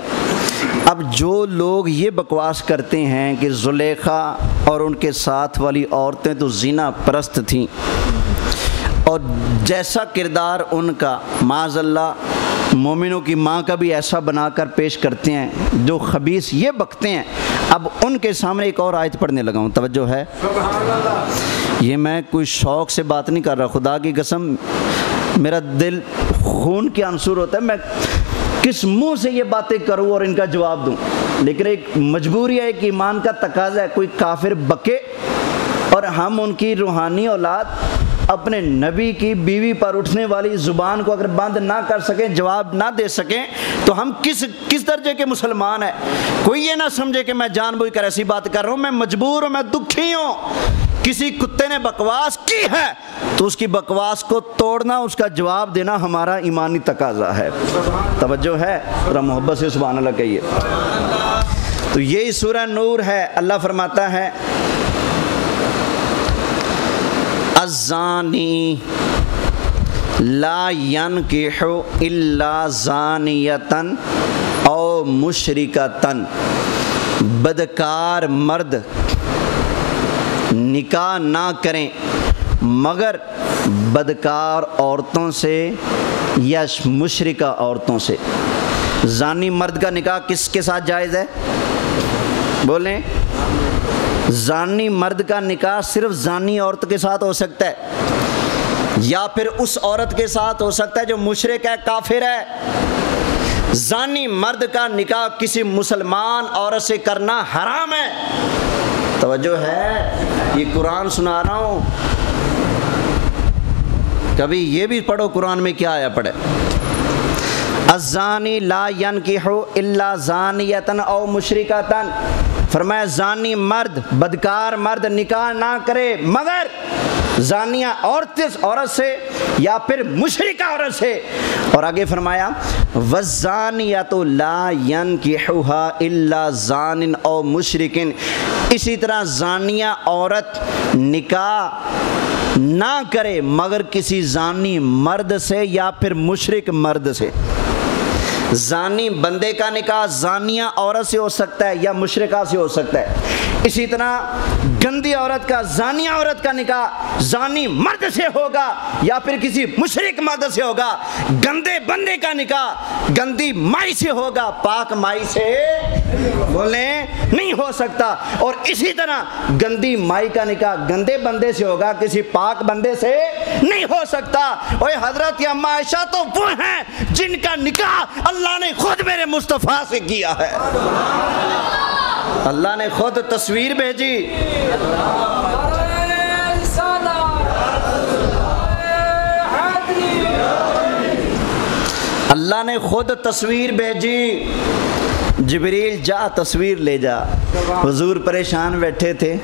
اب جو لوگ یہ بکواس کرتے ہیں کہ زلیخا اور ان کے ساتھ والی عورتیں تو زنا پرست تھیں، اور جیسا کردار ان کا معاذ اللہ مومنوں کی ماں کا بھی ایسا بنا کر پیش کرتے ہیں، جو خبیث یہ بکتے ہیں، اب ان کے سامنے ایک اور آیت پڑھنے لگا ہوں۔ توجہ ہے۔ یہ میں کوئی شوق سے بات نہیں کر رہا، خدا کی قسم میرا دل خون کے عنصر ہوتا ہے، میں کس منہ سے یہ باتیں کروں اور ان کا جواب دوں، لیکن ایک مجبوری ہے، ایک ایمان کا تقاضا ہے۔ کوئی کافر بکے اور ہم ان کی روحانی اولاد اپنے نبی کی بیوی پر اٹھنے والی زبان کو اگر بند نہ کر سکیں، جواب نہ دے سکیں، تو ہم کس درجے کے مسلمان ہیں؟ کوئی یہ نہ سمجھے کہ میں جان بوجھ کر ایسی بات کر رہا ہوں، میں مجبور ہوں، میں دکھی ہوں۔ کسی کتے نے بکواس کی ہے تو اس کی بکواس کو توڑنا، اس کا جواب دینا ہمارا ایمانی تقاضا ہے۔ توجہ ہے؟ ذرا محبت سے سبحان اللہ کہیے۔ تو یہی سورہ نور ہے۔ اللہ فرماتا ہے الزانی لا ينکح الا زانیتن او مشرکتن، بدکار مرد نکاح نہ کریں مگر بدکار عورتوں سے یا مشرکہ عورتوں سے۔ زانی مرد کا نکاح کس کے ساتھ جائز ہے؟ بولیں۔ زانی مرد کا نکاح صرف زانی عورت کے ساتھ ہو سکتا ہے، یا پھر اس عورت کے ساتھ ہو سکتا ہے جو مشرک ہے، کافر ہے۔ زانی مرد کا نکاح کسی مسلمان عورت سے کرنا حرام ہے۔ توجہ ہے؟ یہ قرآن سنا رہا ہوں، کبھی یہ بھی پڑھو قرآن میں کیا آیا پڑھے۔ الزانی لا ینکح الا زانیتن او مشرکتن، فرمایا زانی مرد، بدکار مرد نکاح نہ کرے مگر زانیہ عورت سے یا پھر مشرکہ عورت سے۔ اور آگے فرمایا والزانیۃ لا ینکحها الا زان او مشرک، اسی طرح زانیہ عورت نکاح نہ کرے مگر کسی زانی مرد سے یا پھر مشرک مرد سے۔ زانی بندے کا نکاح زانیہ عورت سے ہو سکتا ہے یا مشرکہ سے ہو سکتا ہے، اسی طرح گندی عورت کا، زانیہ عورت کا نکاح زانی مرد سے ہوگا یا پھر کسی مشرک مرد سے ہوگا۔ گندے بندے کا نکاح گندی مائی سے ہوگا، پاک مائی سے بولیں نہیں ہو سکتا۔ اور اسی طرح گندی مائی کا نکاح گندے بندے سے ہوگا، کسی پاک بندے سے نہیں ہو سکتا۔ اوے حضرت اما عائشہ تو وہ ہیں جن کا نکاح اللہ نے خود میرے مصطفیٰ سے کیا ہے۔ اللہ نے خود تصویر بھیجی، اللہ نے خود تصویر بھیجی، جبریل جا تصویر لے جا۔ حضور پریشان بیٹھے تھے،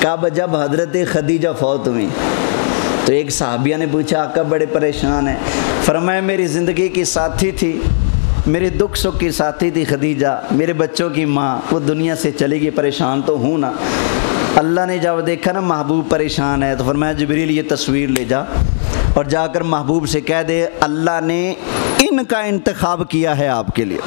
کب جب حضرت خدیجہ فوت ہوئی تو ایک صحابیہ نے پوچھا آقا بڑے پریشان ہیں، فرمایا میری زندگی کی ساتھی تھی، میرے دکھ سکھ کی ساتھی تھی خدیجہ، میرے بچوں کی ماں، وہ دنیا سے چلی گئی، پریشان تو ہوں نا۔ اللہ نے جب دیکھا نا محبوب پریشان ہے تو فرمایا جبریل یہ تصویر لے جا اور جا کر محبوب سے کہہ دے اللہ نے ان کا انتخاب کیا ہے آپ کے لیے،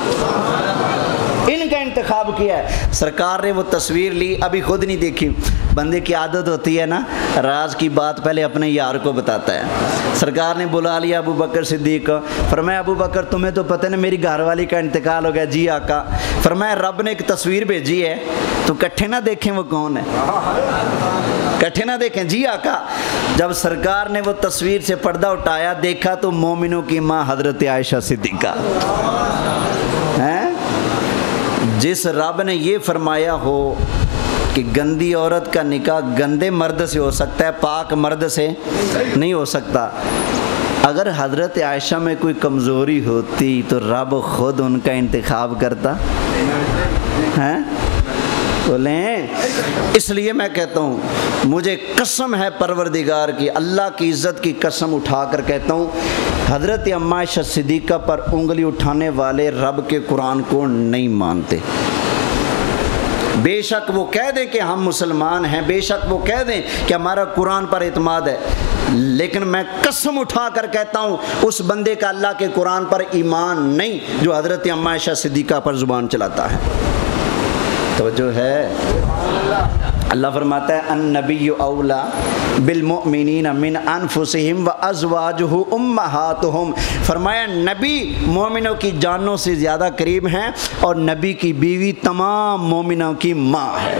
ان کا انتخاب کیا ہے۔ سرکار نے وہ تصویر لی، ابھی خود نہیں دیکھی، بندے کی عادت ہوتی ہے نا راز کی بات پہلے اپنے یار کو بتاتا ہے۔ سرکار نے بلا لیا ابو بکر صدیق، فرمایا ابو بکر تمہیں تو پتہ نا میری گھر والی کا انتقال ہو گیا۔ جی آقا۔ فرمایا رب نے ایک تصویر بھیجی ہے، تو کٹھے نہ دیکھیں وہ کون ہے، کٹھے نہ دیکھیں۔ جی آقا۔ جب سرکار نے وہ تصویر سے پردہ اٹھایا، دیکھا تو مومنوں کی ماں حضرت عائشہ صدیقہ۔ جس رب نے یہ فرمایا ہو کہ گندی عورت کا نکاح گندے مرد سے ہو سکتا ہے، پاک مرد سے نہیں ہو سکتا، اگر حضرت عائشہ میں کوئی کمزوری ہوتی تو رب خود ان کا انتخاب کرتا ہیں؟ بولیں۔ اس لیے میں کہتا ہوں مجھے قسم ہے پروردگار کی، اللہ کی عزت کی قسم اٹھا کر کہتا ہوں، حضرت اما عائشہ صدیقہ پر انگلی اٹھانے والے رب کے قرآن کو نہیں مانتے۔ بے شک وہ کہہ دیں کہ ہم مسلمان ہیں، بے شک وہ کہہ دیں کہ ہمارا قرآن پر اعتماد ہے، لیکن میں قسم اٹھا کر کہتا ہوں اس بندے کا اللہ کے قرآن پر ایمان نہیں جو حضرت اما عائشہ صدیقہ پر زبان چلاتا ہے۔ توجہ ہے؟ اللہ فرماتا ہے النبی اولا بالمؤمنین من انفسہم وازواجہ امہاتہم، فرمایا نبی مومنوں کی جانوں سے زیادہ قریب ہیں اور نبی کی بیوی تمام مومنوں کی ماں ہے۔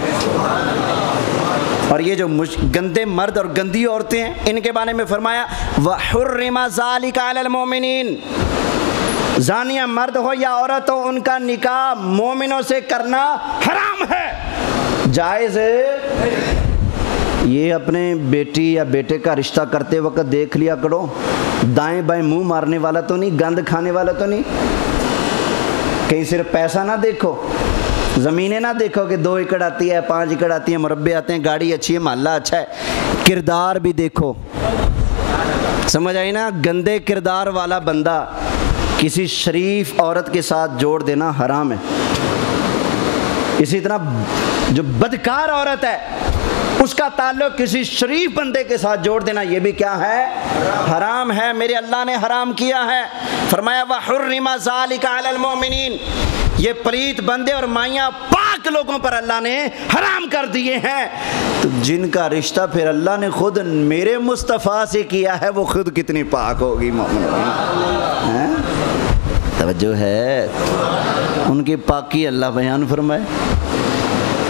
اور یہ جو گندے مرد اور گندی عورتیں ہیں ان کے بارے میں فرمایا وحرم ذالک علی المؤمنین، زانیہ مرد ہو یا عورت ہو ان کا نکاح مومنوں سے کرنا حرام ہے، جائز ہے۔ یہ اپنے بیٹی یا بیٹے کا رشتہ کرتے وقت دیکھ لیا کرو، دائیں بائیں منہ مارنے والا تو نہیں، گند کھانے والا تو نہیں، کہیں صرف پیسہ نہ دیکھو، زمینیں نہ دیکھو کہ 2 ایکڑ آتی ہے، 5 ایکڑ آتی ہے، مربع آتے ہیں، گاڑی اچھی ہے، محلہ اچھا ہے، کردار بھی دیکھو۔ سمجھ آئی نا؟ گندے کردار والا بندہ کسی شریف عورت کے ساتھ جوڑ دینا حرام ہے، اسی طرح جو بدکار عورت ہے اس کا تعلق کسی شریف بندے کے ساتھ جوڑ دینا یہ بھی کیا ہے؟ حرام ہے، میرے اللہ نے حرام کیا ہے۔ فرمایا وحرم ذالک علی المؤمنین، یہ پلیت بندے اور مائیاں پاک لوگوں پر اللہ نے حرام کر دیے ہیں، تو جن کا رشتہ پھر اللہ نے خود میرے مصطفیٰ سے کیا ہے وہ خود کتنی پاک ہوگی مومنین۔ توجہ ہے؟ ان کی پاکی اللہ بیان فرمائے،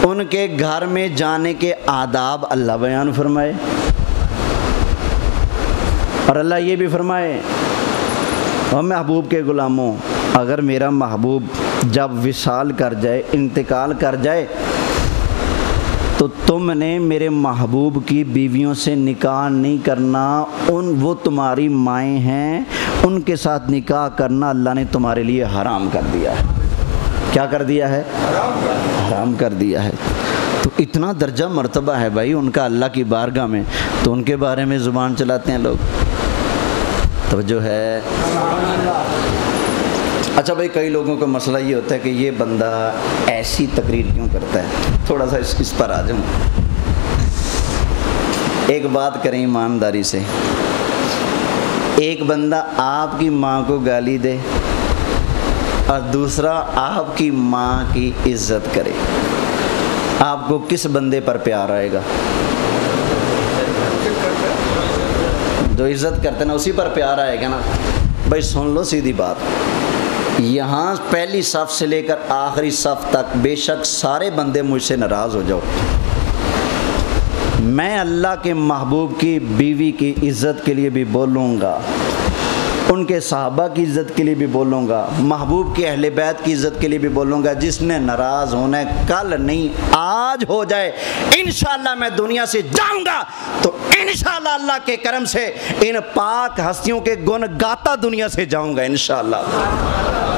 ان کے گھر میں جانے کے آداب اللہ بیان فرمائے، اور اللہ یہ بھی فرمائے اور محبوب کے غلاموں اگر میرا محبوب جب وصال کر جائے، انتقال کر جائے، تو تم نے میرے محبوب کی بیویوں سے نکاح نہیں کرنا، وہ تمہاری مائیں ہیں، ان کے ساتھ نکاح کرنا اللہ نے تمہارے لیے حرام کر دیا ہے۔ کیا کر دیا ہے؟ حرام کر دیا ہے۔ تو اتنا درجہ مرتبہ ہے بھائی ان کا اللہ کی بارگاہ میں، تو ان کے بارے میں زبان چلاتے ہیں لوگ۔ توجہ ہے؟ اچھا بھائی، کئی لوگوں کا مسئلہ یہ ہوتا ہے کہ یہ بندہ ایسی تقریر کیوں کرتا ہے، تھوڑا سا اس پر آ جاؤں۔ ایک بات کریں ایمانداری سے، ایک بندہ آپ کی ماں کو گالی دے اور دوسرا آپ کی ماں کی عزت کرے، آپ کو کس بندے پر پیار آئے گا؟ جو عزت کرتے نا اسی پر پیار آئے گا نا۔ بھائی سن لو سیدھی بات، یہاں پہلی صف سے لے کر آخری صف تک بے شک سارے بندے مجھ سے ناراض ہو جاؤ، میں اللہ کے محبوب کی بیوی کی عزت کے لیے بھی بولوں گا، ان کے صحابہ کی عزت کے لیے بھی بولوں گا، محبوب کے اہل بیت کی عزت کے لیے بھی بولوں گا۔ جس نے ناراض ہونا ہے کل نہیں آج ہو جائے، انشاءاللہ میں دنیا سے جاؤں گا تو انشاءاللہ اللہ کے کرم سے ان پاک ہستیوں کے گن گاتا دنیا سے جاؤں گا انشاءاللہ۔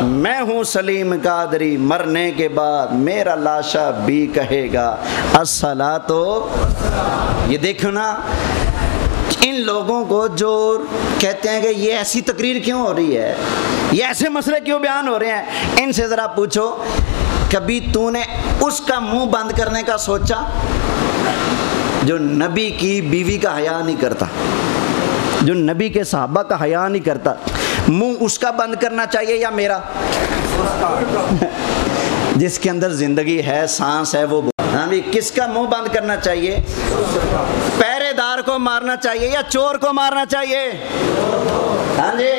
میں ہوں سلیم قادری، مرنے کے بعد میرا لاشا بھی کہے گا الصلاۃ۔ یہ دیکھو نا، ان لوگوں کو جو کہتے ہیں کہ یہ ایسی تقریر کیوں ہو رہی ہے، یہ ایسے مسئلے کیوں بیان ہو رہے ہیں، ان سے ذرا پوچھو کبھی تو نے اس کا منہ بند کرنے کا سوچا جو نبی کی بیوی کا حیا نہیں کرتا، جو نبی کے صحابہ کا حیا نہیں کرتا؟ منہ اس کا بند کرنا چاہیے یا میرا؟ جس کے اندر زندگی ہے، سانس ہے، وہ ہاں بھی کس کا منہ بند کرنا چاہیے؟ پہرے دار کو مارنا چاہیے یا چور کو مارنا چاہیے؟ ہاں جی،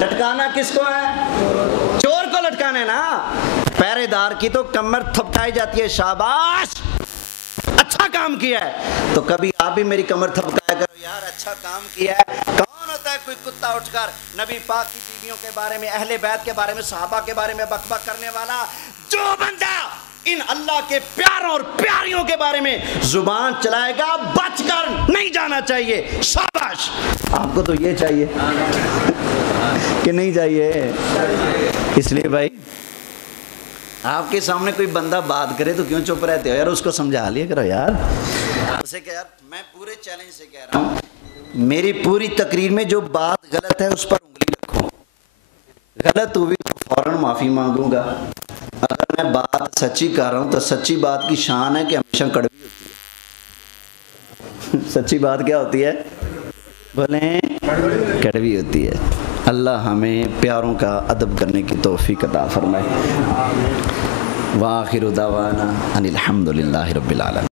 لٹکانا کس کو ہے؟ چور کو لٹکانا ہے نا۔ پہرے دار کی تو کمر تھپکائی جاتی ہے، شاباش اچھا کام کیا ہے، تو کبھی آپ بھی میری کمر تھپکایا کرو یار، اچھا کام کیا ہے۔ کون ہوتا ہے کوئی کتا اٹھ کر نبی پاک کی بیویوں کے بارے میں، اہل بیت کے بارے میں، صحابہ کے بارے میں بک بک کرنے والا؟ جو بندہ ان اللہ کے پیاروں اور پیاریوں کے بارے میں زبان چلائے گا، بچ کر نہیں جانا چاہیے۔ شاباش، آپ کو تو یہ چاہیے کہ نہیں چاہیے؟ اس لیے بھائی آپ کے سامنے کوئی بندہ بات کرے تو کیوں چپ رہتے ہو یار؟ اس کو سمجھا لیا کرو یار، اسے کہ یار میں پورے چیلنج سے کہہ رہا ہوں، میری پوری تقریر میں جو بات غلط ہے اس پر انگلی رکھو، غلط ہوئی تو فوراً معافی مانگوں گا، اگر میں بات سچی کر رہا ہوں تو سچی بات کی شان ہے کہ ہمیشہ کڑوی ہوتی ہے۔ سچی بات کیا ہوتی ہے؟ بولیں، کڑوی ہوتی ہے۔ اللہ ہمیں پیاروں کا ادب کرنے کی توفیق عطا فرمائے۔ وآخر دعوانا ان الحمد للہ رب العالمین۔